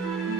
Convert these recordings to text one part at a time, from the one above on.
thank you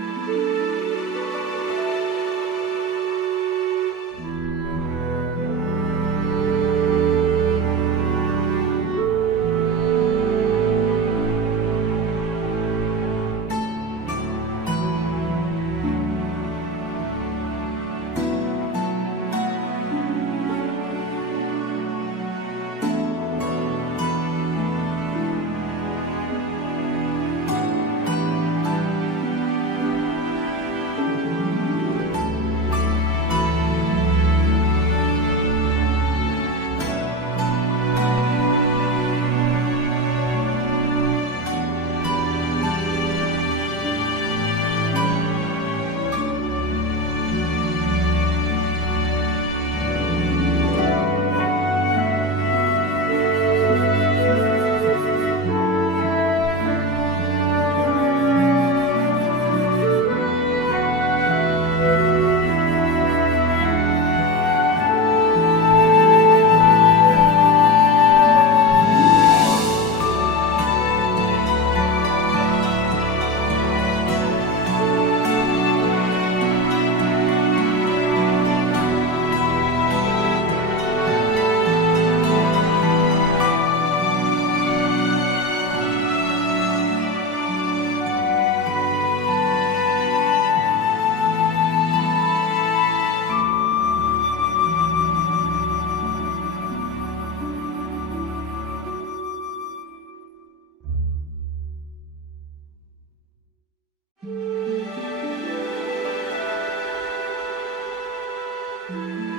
thank you